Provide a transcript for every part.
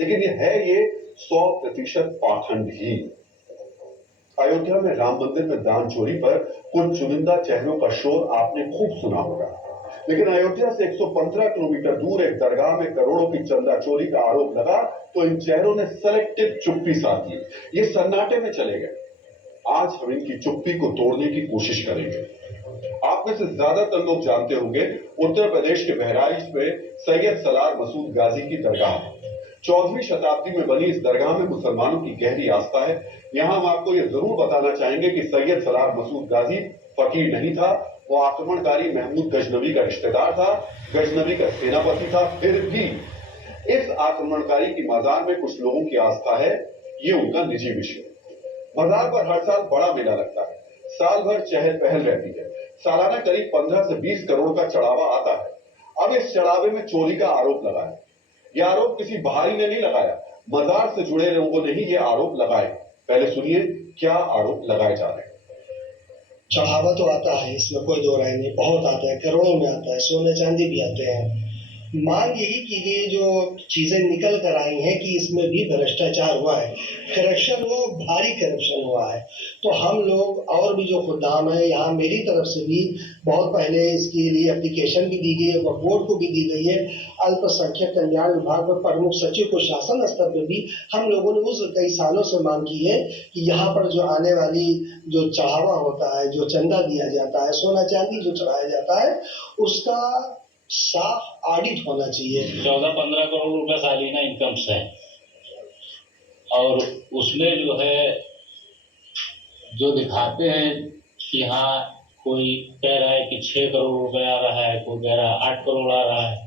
लेकिन ये 100% पाखंड ही। अयोध्या में राम मंदिर में दान चोरी पर कुछ चुनिंदा चेहरों का शोर आपने खूब सुना होगा, लेकिन अयोध्या से 115 किलोमीटर दूर एक दरगाह में करोड़ों की चंदा चोरी का आरोप लगा तो इन चेहरों ने सेलेक्टिव चुप्पी साध ली। ये सन्नाटे में चले गए। आज हम इनकी चुप्पी को तोड़ने की कोशिश करेंगे। आप में से ज्यादातर लोग जानते होंगे, उत्तर प्रदेश के बहराइच में सैयद सलार मसूद गाजी की दरगाह है। 14वीं शताब्दी में बनी इस दरगाह में मुसलमानों की गहरी आस्था है। यहां हम आपको यह जरूर बताना चाहेंगे कि सैयद सलार मसूद गाजी फकीर नहीं था, वो आक्रमणकारी महमूद गजनवी का रिश्तेदार था, गजनवी का सेनापति था। फिर भी इस आक्रमणकारी की मजार में कुछ लोगों की आस्था है, ये उनका निजी विषय। मजार पर हर साल बड़ा मेला लगता है, साल भर चहल पहल रहती है। सालाना करीब 15 से 20 करोड़ का चढ़ावा आता है। अब इस चढ़ावे में चोरी का आरोप लगा है। यह आरोप किसी बाहरी ने नहीं लगाया, मजार से जुड़े लोगों ने ही यह आरोप लगाए। पहले सुनिए क्या आरोप लगाए जा रहे हैं। चढ़ावा तो आता है, इसमें कोई दो राय नहीं, बहुत आता है, करोड़ों में आता है, सोने चांदी भी आते हैं। मांग यही की गई, जो चीजें निकल कर आई हैं कि इसमें भी भ्रष्टाचार हुआ है, करप्शन हुआ, भारी करप्शन हुआ है। तो हम लोग और भी जो खुदाम है, यहाँ मेरी तरफ से भी बहुत पहले इसके लिए एप्लीकेशन भी दी गई है, बोर्ड को भी दी गई है। अल्पसंख्यक कल्याण विभाग में प्रमुख सचिव को शासन स्तर पर भी हम लोगों ने उस कई सालों से मांग की है कि यहाँ पर जो आने वाली जो चढ़ावा होता है, जो चंदा दिया जाता है, सोना चांदी जो चढ़ाया जाता है, उसका साफ ऑडिट होना चाहिए। 14-15 करोड़ रुपए सालाना इनकम है और उसमें जो है जो दिखाते हैं कि हाँ कोई कह रहा है कि 6 करोड़ रुपए आ रहा है, कोई कह रहा है 8 करोड़ आ रहा है,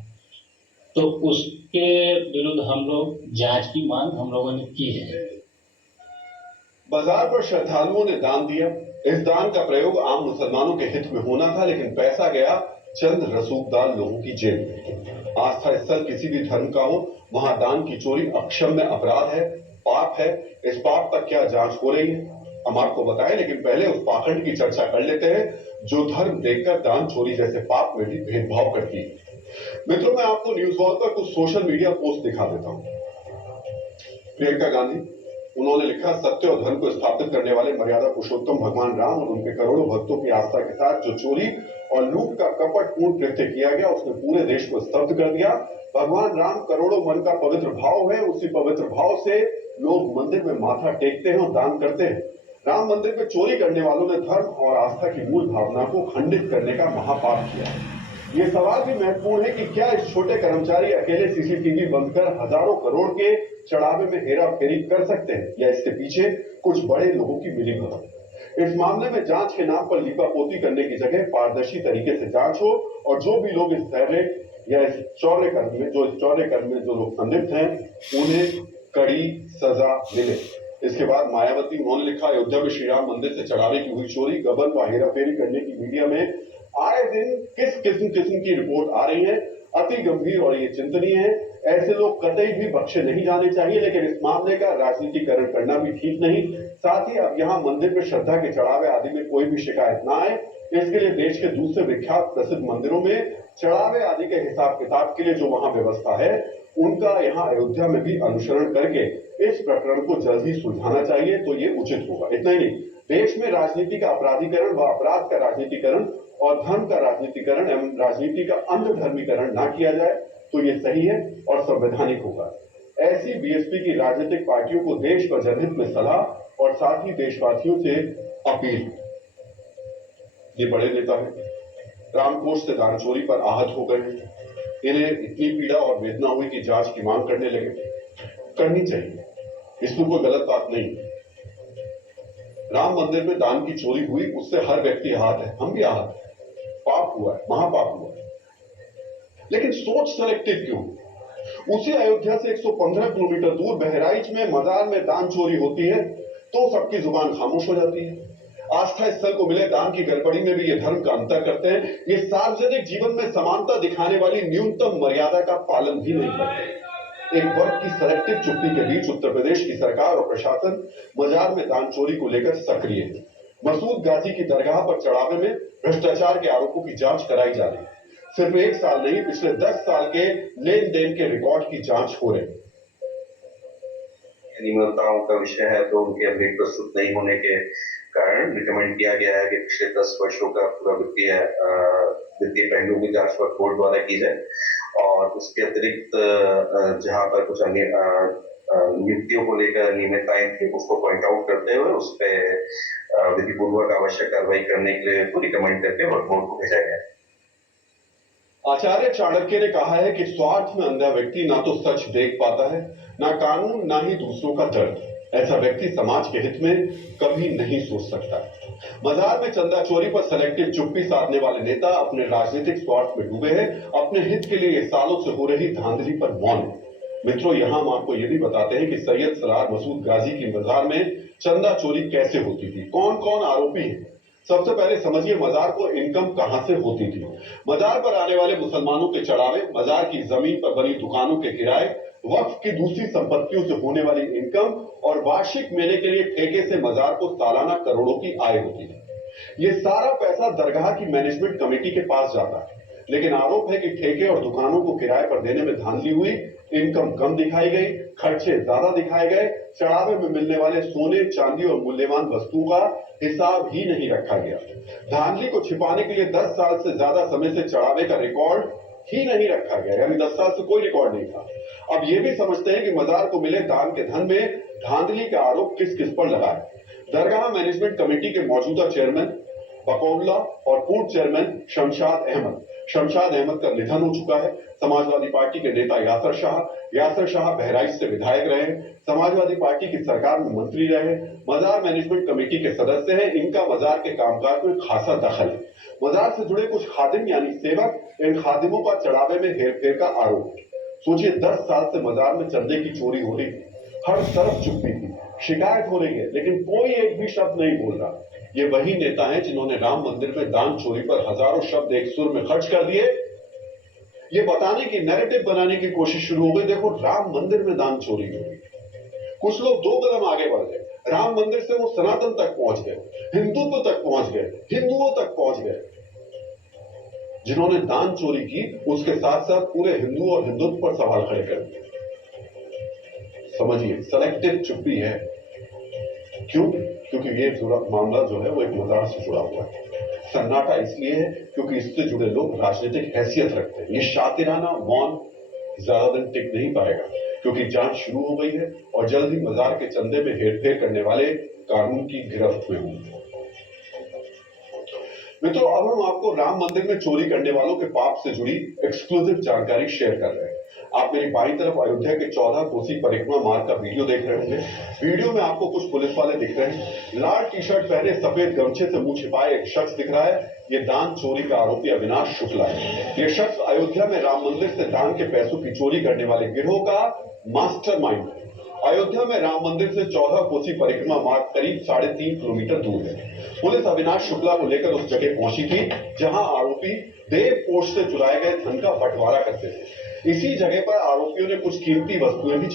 तो उसके विरुद्ध हम लोग जांच की मांग हम लोगों ने की है। बाजार पर श्रद्धालुओं ने दान दिया। इस दान का प्रयोग आम मुसलमानों के हित में होना था, लेकिन पैसा गया चंद रसूखदार लोगों की जेब में। आस्था स्थल किसी भी धर्म का हो, वहां दान की चोरी अक्षम्य अपराध है, पाप है। इस पाप पर क्या जांच हो रही है हम आपको बताएं, लेकिन पहले उस पाखंड की चर्चा कर लेते हैं जो धर्म देखकर दान चोरी जैसे पाप में भी भेदभाव करती है। मित्रों, मैं आपको न्यूज वॉल पर कुछ सोशल मीडिया पोस्ट दिखा देता हूं। प्रियंका गांधी, उन्होंने लिखा, सत्य और धर्म को स्थापित करने वाले मर्यादा पुरुषोत्तम भगवान राम और उनके करोड़ों भक्तों की आस्था के साथ जो चोरी और लूट का कपटपूर्ण कृत्य किया गया, उसने पूरे देश को स्तब्ध कर दिया। भगवान राम करोड़ों मन का पवित्र भाव है, उसी पवित्र भाव से लोग मंदिर में माथा टेकते हैं और दान करते हैं। राम मंदिर में चोरी करने वालों ने धर्म और आस्था की मूल भावना को खंडित करने का महापाप किया। ये सवाल भी महत्वपूर्ण है कि क्या इस छोटे कर्मचारी अकेले सीसीटीवी बंद कर हजारों करोड़ के चढ़ावे में हेरा फेरी कर सकते हैं, या इसके पीछे कुछ बड़े लोगों की मिलीभगत? इस मामले में जांच के नाम पर लीपापोती करने की जगह पारदर्शी तरीके से जांच हो और जो भी लोग इस धैर्य या इस चौर्य कर्म में जो लोग संलिप्त हैं, उन्हें कड़ी सजा मिले। इसके बाद मायावती, उन्होंने लिखा, अयोध्या में श्री राम मंदिर से चढ़ावे की हुई चोरी, गबन व हेराफेरी करने की मीडिया में आए दिन किस किस्म की रिपोर्ट आ रही है, अति गंभीर और ये चिंतनीय है। ऐसे लोग कतई भी बख्शे नहीं जाने चाहिए, लेकिन इस मामले का राजनीतिकरण करना भी ठीक नहीं। साथ ही अब यहाँ मंदिर में श्रद्धा के चढ़ावे आदि में कोई भी शिकायत ना आए, इसके लिए देश के दूसरे विख्यात प्रसिद्ध मंदिरों में चढ़ावे आदि के हिसाब किताब के लिए जो वहां व्यवस्था है, उनका यहाँ अयोध्या में भी अनुसरण करके इस प्रकरण को जल्द ही सुलझाना चाहिए, तो ये उचित होगा। इतना ही नहीं, देश में राजनीति का अपराधीकरण व अपराध का राजनीतिकरण और धर्म का राजनीतिकरण एवं राजनीति का अंधधर्मीकरण ना किया जाए तो ये सही है और संवैधानिक होगा। ऐसी बीएसपी की राजनीतिक पार्टियों को देश व जनहित में सलाह और साथ ही देशवासियों से अपील। ये बड़े नेता हैं, रामकोष से दान चोरी पर आहत हो गए, इन्हें इतनी पीड़ा और वेदना हुई कि जांच की मांग करने लगे। करनी चाहिए, इसमें कोई गलत बात नहीं। राम मंदिर में दान की चोरी हुई, उससे हर व्यक्ति आहत है, हम भी आहत हैं, पाप हुआ है, महापाप हुआ है। लेकिन सोच सेलेक्टिव क्यों? उसी अयोध्या से 115 किलोमीटर दूर बहराइच में मजार में दान चोरी होती है तो सबकी जुबान खामोश हो जाती है। आस्था स्थल को मिले दान की गड़बड़ी में भी ये धर्म का अंतर करते हैं। ये सार्वजनिक जीवन में समानता दिखाने वाली न्यूनतम मर्यादा का पालन भी नहीं करते। एक वर्ग की सेलेक्टिव चुप्पी के बीच उत्तर प्रदेश की सरकार और प्रशासन मजार में दान चोरी को लेकर सक्रिय है। मसूद गाजी की दरगाह पर चढ़ावे में भ्रष्टाचार के आरोपों की जांच कराई जा रही है। सिर्फ 1 साल नहीं, पिछले 10 साल के लेन देन के रिकॉर्ड की जांच हो रही है। निम्नताओं का विषय है तो उनके अपडेट प्रस्तुत नहीं होने के कारण रिकमेंड किया गया है कि पिछले 10 वर्षों का पूरा वित्तीय पहलू की जांच वक्फ बोर्ड द्वारा की जाए और उसके अतिरिक्त जहां पर कुछ अन्य नियुक्तियों को लेकर नियमितताएं थी उसको पॉइंट आउट करते हुए उस पर विधिपूर्वक आवश्यक कार्रवाई करने के लिए रिकमेंड करके वक्फ बोर्ड को भेजा गया है। आचार्य चाणक्य ने कहा है कि स्वार्थ में अंधा व्यक्ति ना तो सच देख पाता है, ना कानून, ना ही दूसरों का दर्द। ऐसा व्यक्ति समाज के हित में कभी नहीं सोच सकता। मजार में चंदा चोरी पर सेलेक्टिव चुप्पी साधने वाले नेता अपने राजनीतिक स्वार्थ में डूबे हैं। अपने हित के लिए सालों से हो रही धांधली पर मौन है। मित्रों, यहां हम आपको यह भी बताते हैं कि सैयद सलार मसूद गाजी की मजार में चंदा चोरी कैसे होती थी, कौन कौन आरोपी हैं। सबसे पहले समझिए मजार को इनकम कहां से होती थी। मजार पर आने वाले मुसलमानों के चढ़ावे, मजार की जमीन पर बनी दुकानों के किराए, वक्फ की दूसरी संपत्तियों से होने वाली इनकम और वार्षिक मेले के लिए ठेके से मजार को सालाना करोड़ों की आय होती थी। ये सारा पैसा दरगाह की मैनेजमेंट कमेटी के पास जाता है, लेकिन आरोप है कि ठेके और दुकानों को किराए पर देने में धांधली हुई, इनकम कम दिखाई गई, खर्चे ज्यादा दिखाए गए, चढ़ावे में मिलने वाले सोने, चांदी और मूल्यवान वस्तुओं का हिसाब ही नहीं रखा गया। धांधली को छिपाने के लिए 10 साल से ज्यादा समय से चढ़ावे का रिकॉर्ड ही नहीं रखा गया, यानी 10 साल से कोई रिकॉर्ड नहीं था। अब ये भी समझते हैं कि मजार को मिले दान के धन में धांधली का आरोप किस किस पर लगा है। दरगाह मैनेजमेंट कमेटी के मौजूदा चेयरमैन बकौल्ला और पूर्व चेयरमैन शमशाद अहमद का निधन हो चुका है। समाजवादी पार्टी के नेता यासर शाह बहराइच से विधायक रहे, समाजवादी पार्टी की सरकार में मंत्री रहे, मजार मैनेजमेंट कमेटी के सदस्य हैं। इनका मजार के कामकाज में खासा दखल है। मजार से जुड़े कुछ खादिम यानी सेवक, इन खादिमों का चढ़ावे में हेरफेर का आरोप है। सोचिए 10 साल से मजार में चंदे की चोरी हो रही थी, हर तरफ चुप्पी थी, शिकायत हो रही है, लेकिन कोई एक भी शब्द नहीं बोल रहा। ये वही नेता हैं जिन्होंने राम मंदिर में दान चोरी पर हजारों शब्द एक सुर में खर्च कर दिए। ये बताने की, नैरेटिव बनाने की कोशिश शुरू हो गई, देखो राम मंदिर में दान चोरी हो रही। कुछ लोग 2 कदम आगे बढ़ गए, राम मंदिर से वो सनातन तक पहुंच गए, हिंदुत्व तक पहुंच गए, हिंदुओं तक पहुंच गए। जिन्होंने दान चोरी की उसके साथ साथ पूरे हिंदू और हिंदुत्व पर सवाल खड़े कर दिए। समझिए, सेलेक्टिव चुप्पी है। क्यों? क्योंकि ये मामला जो है वो एक मजार से जुड़ा हुआ है। सन्नाटा इसलिए है क्योंकि इससे जुड़े लोग राजनीतिक हैसियत रखते हैं। ये शातिराना मौन ज्यादा दिन टिक नहीं पाएगा, क्योंकि जांच शुरू हो गई है और जल्द ही मजार के चंदे में हेरफेर करने वाले कानून की गिरफ्त में होंगे। मित्रों, अब हम आपको राम मंदिर में चोरी करने वालों के पाप से जुड़ी एक्सक्लूसिव जानकारी शेयर कर रहे हैं। आप मेरी बाईं तरफ अयोध्या के 14 कोसी परिक्रमा मार्ग का वीडियो देख रहे होंगे। वीडियो में आपको कुछ पुलिस वाले दिख रहे हैं। लाल टी शर्ट पहने सफेद गमछे से मुंह छिपाए एक शख्स दिख रहा है। ये दान चोरी का आरोपी अविनाश शुक्ला है। ये शख्स अयोध्या में राम मंदिर से दान के पैसों की चोरी करने वाले गिरोह का मास्टरमाइंड है। अयोध्या में राम मंदिर से 14 कोसी परिक्रमा मार्ग करीब 3.5 किलोमीटर दूर है। पुलिस अविनाश शुक्ला को लेकर उस जगह पहुंची थी जहां आरोपी देव कोष से चुराए गए धन का बंटवारा करते थे। इसी जगह पर आरोपियों ने कुछ कीमती वस्तुएं भी